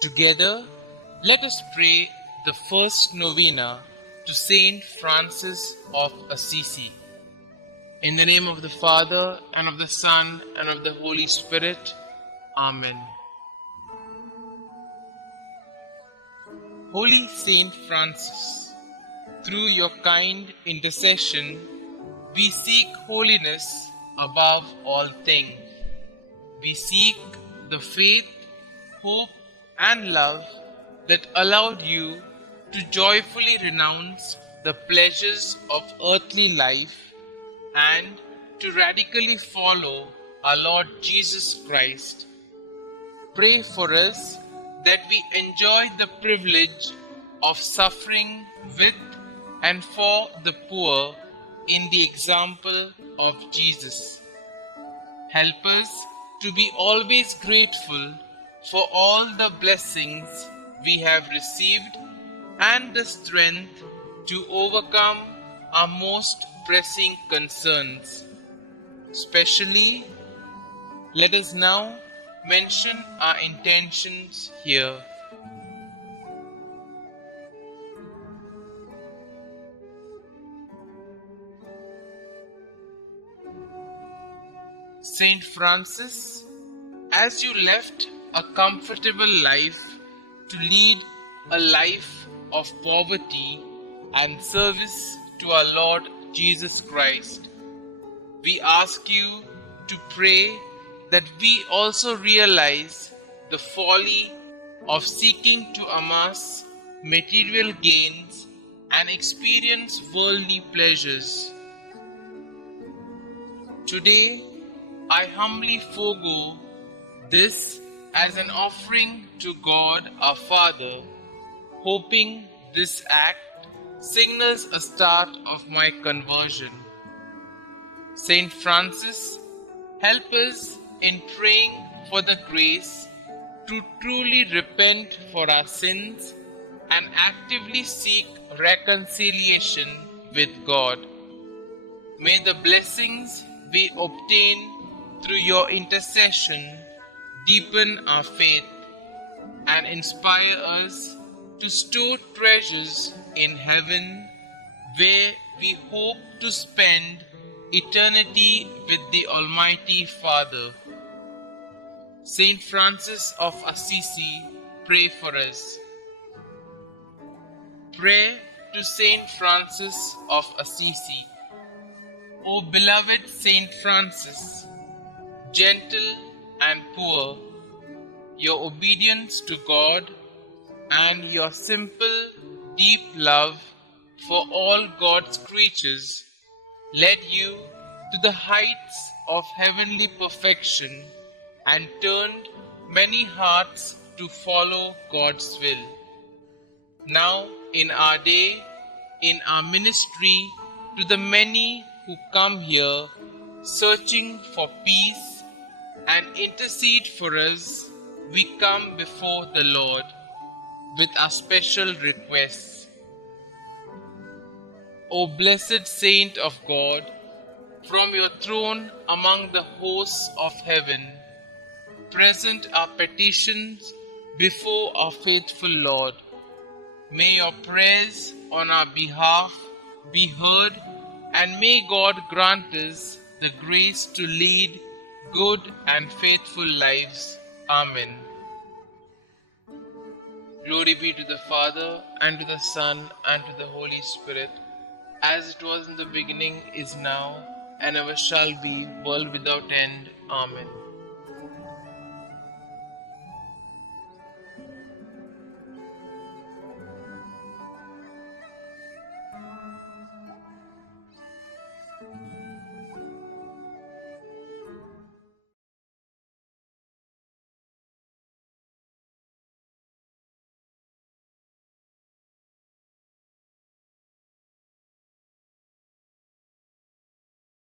Together, let us pray the first novena to St Francis of Assisi. In the name of the Father, and of the Son, and of the Holy Spirit. Amen. Holy Saint Francis, through your kind intercession, we seek holiness above all things. We seek the faith, hope, and love that allowed you to joyfully renounce the pleasures of earthly life and to radically follow our Lord Jesus Christ. Pray for us that we enjoy the privilege of suffering with and for the poor in the example of Jesus. Help us to be always grateful for all the blessings we have received and the strength to overcome our most pressing concerns. Especially, let us now mention our intentions here. Saint Francis, as you left a comfortable life to lead a life of poverty and service to our Lord Jesus Christ, we ask you to pray that we also realize the folly of seeking to amass material gains and experience worldly pleasures. Today, I humbly forego this as an offering to God our Father, hoping this act signals a start of my conversion. Saint Francis, help us in praying for the grace to truly repent for our sins and actively seek reconciliation with God. May the blessings we obtain through your intercession deepen our faith and inspire us to store treasures in heaven, where we hope to spend eternity with the Almighty Father. Saint Francis of Assisi, pray for us. Pray to Saint Francis of Assisi. O beloved Saint Francis, gentle and poor, your obedience to God and your simple, deep love for all God's creatures led you to the heights of heavenly perfection and turned many hearts to follow God's will. Now, in our day, in our ministry, to the many who come here searching for peace and intercede for us, we come before the Lord with our special requests. O blessed Saint of God, from your throne among the hosts of heaven, present our petitions before our faithful Lord. May your prayers on our behalf be heard, and may God grant us the grace to lead good and faithful lives. Amen. Glory be to the Father, and to the Son, and to the Holy Spirit, as it was in the beginning, is now, and ever shall be, world without end. Amen.